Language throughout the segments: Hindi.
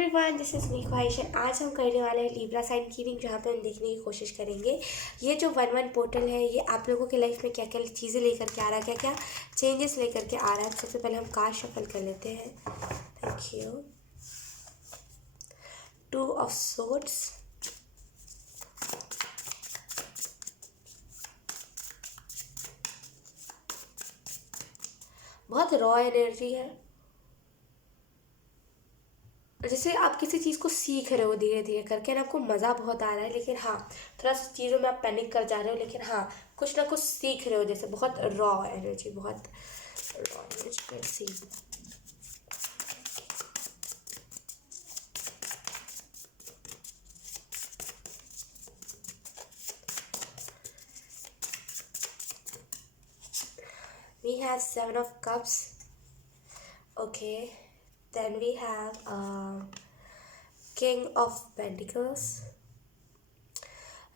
एवरीवन, दिस इज़ मी ख्वाहिश। आज हम करने वाले हैं लिब्रा साइन की रीडिंग, जहाँ पे हम देखने की कोशिश करेंगे ये जो 1-1 पोर्टल है ये आप लोगों के लाइफ में क्या क्या चीज़ें लेकर के आ रहा है, क्या क्या चेंजेस लेकर के आ रहा है। सबसे पहले हम कार्ड शफल कर लेते हैं। Thank you. 2 ऑफ सोर्ड्स, बहुत रॉ एनर्जी है, जैसे आप किसी चीज़ को सीख रहे हो धीरे धीरे करके ना, आपको मज़ा बहुत आ रहा है, लेकिन हाँ थोड़ा सा चीज़ों में आप पैनिक कर जा रहे हो, लेकिन हाँ कुछ ना कुछ सीख रहे हो। जैसे बहुत रॉ एनर्जी, बहुत raw energy. We have 7 of cups. Okay, then we have King of Pentacles.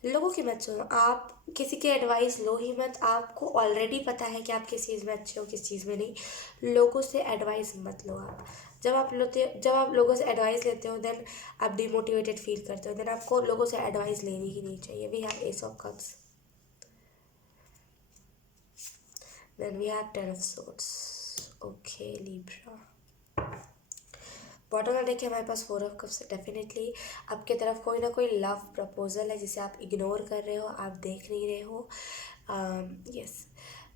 लोगों की मत सुनो, आप किसी की एडवाइस लो ही मत। आपको ऑलरेडी पता है कि आप किस चीज़ में अच्छे हो, किस चीज़ में नहीं। लोगों से एडवाइस मत लो आप। जब आप लोगों से एडवाइस लेते हो देन आप डिमोटिवेटेड फील करते हो, देन आपको लोगों से एडवाइस लेनी ही नहीं चाहिए। We have ace of cups, then we have 10 of swords. Okay Libra, bottom में देखिए हमारे पास 4 ऑफ कप्स। डेफिनेटली आपके तरफ कोई ना कोई लव प्रपोजल है जिसे आप इग्नोर कर रहे हो, आप देख नहीं रहे हो। यस,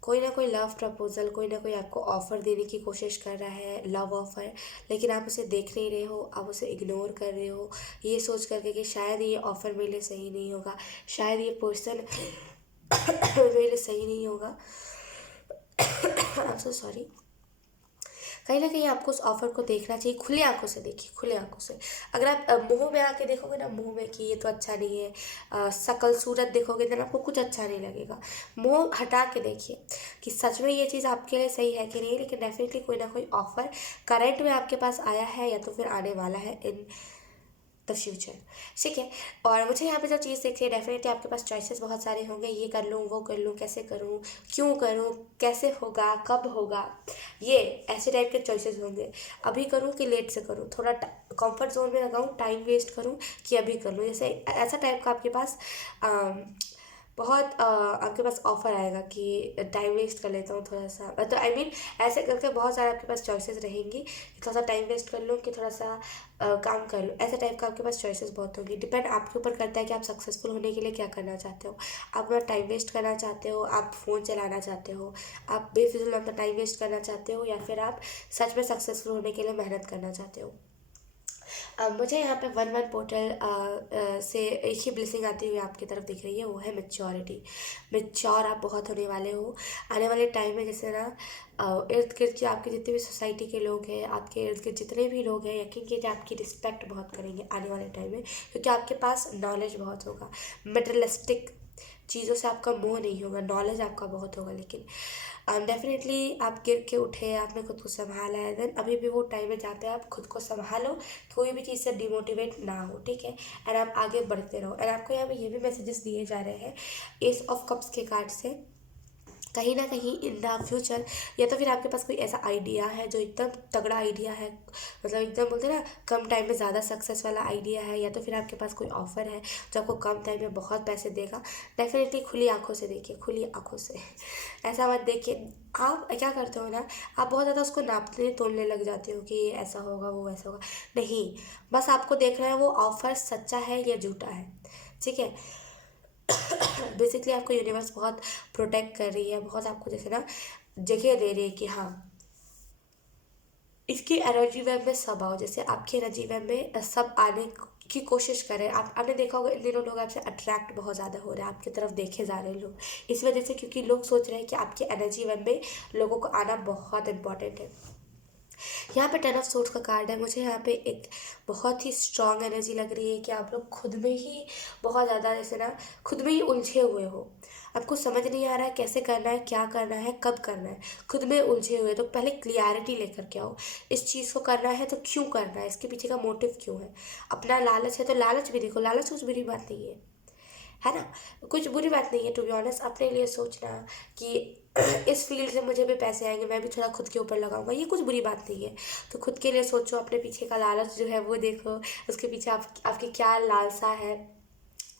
कोई ना कोई लव प्रपोजल, कोई ना कोई आपको ऑफ़र देने की कोशिश कर रहा है, लव ऑफ़र, लेकिन आप उसे देख नहीं रहे हो, आप उसे इग्नोर कर रहे हो, ये सोच करके कि शायद ये ऑफ़र मेरे लिए सही नहीं होगा, शायद ये पर्सन मेरे लिए सही नहीं होगा। I am so sorry. कहीं ना कहीं आपको उस ऑफ़र को देखना चाहिए। खुली आंखों से देखिए, खुली आंखों से। अगर आप मुंह में आके देखोगे ना, मुंह में कि ये तो अच्छा नहीं है, शकल सूरत देखोगे तो आपको कुछ अच्छा नहीं लगेगा। मुंह हटा के देखिए कि सच में ये चीज़ आपके लिए सही है कि नहीं। लेकिन डेफिनेटली कोई ना कोई ऑफ़र करंट में आपके पास आया है या तो फिर आने वाला है इन द फ्यूचर, ठीक है। और मुझे यहाँ पे जो चीज़ दिख रही है, डेफिनेटली आपके पास चॉइसेस बहुत सारे होंगे। ये कर लूँ, वो कर लूँ, कैसे करूँ, क्यों करूँ, कैसे होगा, कब होगा, ये ऐसे टाइप के चॉइसेस होंगे। अभी करूँ कि लेट से करूँ, थोड़ा कंफर्ट जोन में लगाऊँ, टाइम वेस्ट करूँ कि अभी कर लूँ, जैसे ऐसा टाइप का आपके पास बहुत आपके पास ऑफ़र आएगा कि टाइम वेस्ट कर लेता हूँ थोड़ा सा। तो आई मीन ऐसे करके बहुत सारे आपके पास चॉइसेस रहेंगी कि थोड़ा सा टाइम वेस्ट कर लूँ कि थोड़ा सा काम कर लूँ। ऐसे टाइप का आपके पास चॉइसेस बहुत होंगी। डिपेंड आपके ऊपर करता है कि आप सक्सेसफुल होने के लिए क्या करना चाहते हो। आप अपना टाइम वेस्ट करना चाहते हो, आप फ़ोन चलाना चाहते हो, आप बेफिजूल अपना टाइम वेस्ट करना चाहते हो, या फिर आप सच में सक्सेसफुल होने के लिए मेहनत करना चाहते हो। मुझे यहाँ पे 1-1 पोर्टल से एक ही ब्लेसिंग आती हुई आपकी तरफ दिख रही है, वो है मैच्योरिटी। मैच्योर आप बहुत होने वाले हो आने वाले टाइम में। जैसे ना इर्द गिर्द जो आपके जितने भी सोसाइटी के लोग हैं, आपके इर्द गिर्द जितने भी लोग हैं, यकीन कीजिए आपकी रिस्पेक्ट बहुत करेंगे आने वाले टाइम में, क्योंकि आपके पास नॉलेज बहुत होगा। मटेरियलिस्टिक चीज़ों से आपका मोह नहीं होगा, नॉलेज आपका बहुत होगा। लेकिन डेफिनेटली आप गिर के उठे, आपने खुद को संभाला है, देन अभी भी वो टाइम है जहाँ पे आप खुद को संभालो, कोई भी चीज़ से डिमोटिवेट ना हो, ठीक है। एंड आप आगे बढ़ते रहो। एंड आपको यहाँ पे ये भी मैसेजेस दिए जा रहे हैं एस ऑफ कप्स के कार्ड से, कहीं ना कहीं इन द फ्यूचर, या तो फिर आपके पास कोई ऐसा आइडिया है जो एकदम तगड़ा आइडिया है, मतलब एकदम बोलते हैं ना कम टाइम में ज़्यादा सक्सेस वाला आइडिया है, या तो फिर आपके पास कोई ऑफ़र है जो आपको कम टाइम में बहुत पैसे देगा। डेफिनेटली खुली आंखों से देखिए, खुली आंखों से। ऐसा मत देखिए। आप क्या करते हो ना, आप बहुत ज़्यादा उसको नापने तोलने लग जाते हो कि ये ऐसा होगा, वो ऐसा होगा। नहीं, बस आपको देखना है वो ऑफ़र सच्चा है या झूठा है, ठीक है। बेसिकली आपको यूनिवर्स बहुत प्रोटेक्ट कर रही है, बहुत आपको जैसे ना जगह दे रही है कि हाँ इसकी एनर्जी वेव में सब आओ। जैसे आपकी एनर्जी वेव में सब आने की कोशिश करें। आपने देखा होगा इन दिनों लोग आपसे अट्रैक्ट बहुत ज़्यादा हो रहे हैं, आपकी तरफ देखे जा रहे हैं लोग, इस वजह से क्योंकि लोग सोच रहे हैं कि आपकी एनर्जी वेव में लोगों को आना बहुत इंपॉर्टेंट है। यहाँ पे 10 ऑफ सोर्ड्स का कार्ड है। मुझे यहाँ पे एक बहुत ही स्ट्रॉन्ग एनर्जी लग रही है कि आप लोग खुद में ही बहुत ज़्यादा जैसे ना खुद में ही उलझे हुए हो। आपको समझ नहीं आ रहा है कैसे करना है, क्या करना है, कब करना है, खुद में उलझे हुए। तो पहले क्लियरिटी लेकर के आओ, इस चीज़ को करना है तो क्यों करना है, इसके पीछे का मोटिव क्यों है। अपना लालच है तो लालच भी देखो, लालच कुछ बुरी बात नहीं है ना, कुछ बुरी बात नहीं है टू बी ऑनेस्ट। अपने लिए सोचना कि इस फील्ड से मुझे भी पैसे आएंगे, मैं भी थोड़ा खुद के ऊपर लगाऊंगा, ये कुछ बुरी बात नहीं है। तो खुद के लिए सोचो, अपने पीछे का लालच जो है वो देखो, उसके पीछे आपकी क्या लालसा है।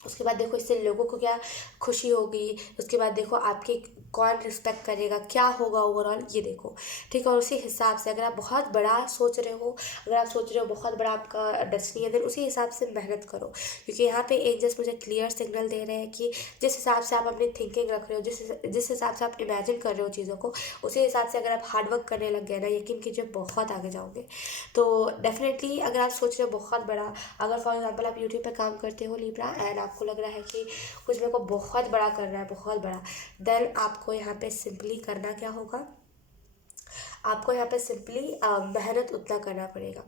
उसके बाद देखो इससे लोगों को क्या खुशी होगी, उसके बाद देखो आपके कौन रिस्पेक्ट करेगा, क्या होगा ओवरऑल, ये देखो। ठीक है, और उसी हिसाब से अगर आप बहुत बड़ा सोच रहे हो, अगर आप सोच रहे हो बहुत बड़ा आपका डेस्टिनी है, देन उसी हिसाब से मेहनत करो। क्योंकि यहाँ पे एंजल्स मुझे क्लियर सिग्नल दे रहे हैं कि जिस हिसाब से आप अपनी थिंकिंग रख रहे हो, जिस हिसाब से आप इमेजिन कर रहे हो चीज़ों को, उसी हिसाब से अगर आप हार्डवर्क करने लग गए ना, यकीन कीजिए बहुत आगे जाओगे। तो डेफिनेटली अगर आप सोच रहे हो बहुत बड़ा, अगर फॉर एग्जांपल आप यूट्यूब पे काम करते हो लिब्रा, एंड आपको लग रहा है कि कुछ मेरे को बहुत बड़ा करना है, बहुत बड़ा, देन आपको यहाँ पे सिंपली करना क्या होगा, आपको यहाँ पे सिंपली मेहनत उतना करना पड़ेगा।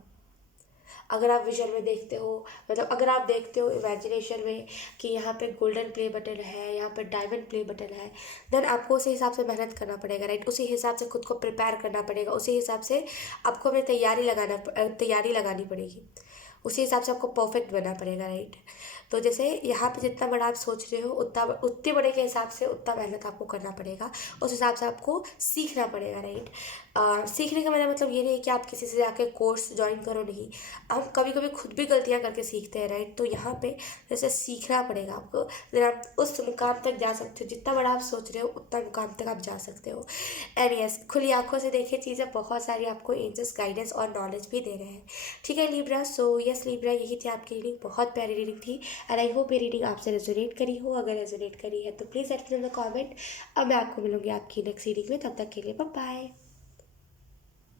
अगर आप विजन में देखते हो, मतलब अगर आप देखते हो इमेजिनेशन में कि यहाँ पे गोल्डन प्ले बटन है, यहाँ पे डायमंड प्ले बटन है, देन आपको उसी हिसाब से मेहनत करना पड़ेगा, राइट। उसी हिसाब से खुद को प्रिपेयर करना पड़ेगा, उसी हिसाब से आपको अपनी तैयारी लगानी पड़ेगी, उसी हिसाब से आपको परफेक्ट बनना पड़ेगा, राइट। तो जैसे यहाँ पे जितना बड़ा आप सोच रहे हो, उतने बड़े के हिसाब से उतना मेहनत आपको करना पड़ेगा, उस हिसाब से आपको सीखना पड़ेगा, राइट। सीखने का मेरा मतलब ये नहीं है कि आप किसी से जाके कोर्स ज्वाइन करो, नहीं। हम कभी कभी खुद भी गलतियाँ करके सीखते हैं, राइट। तो यहाँ पे जैसे सीखना पड़ेगा आपको, फिर आप उस मुकाम तक जा सकते हो, जितना बड़ा आप सोच रहे हो उतना मुकाम तक आप जा सकते हो। एंड यस, खुली आंखों से देखिए चीज़ें, बहुत सारी आपको एंजल्स गाइडेंस और नॉलेज भी दे रहे हैं। ठीक है लिब्रा, सो यस लिब्रा, यही थी आपकी रीडिंग, बहुत प्यारी रीडिंग थी, एंड आई होप ये रीडिंग आपसे रेजोनेट करी हो। अगर रेजोनेट करी है तो please let me know in the comment. अब मैं आपको मिलूंगी आपकी नेक्स्ट रीडिंग में, तब तक के लिए बाय बाय।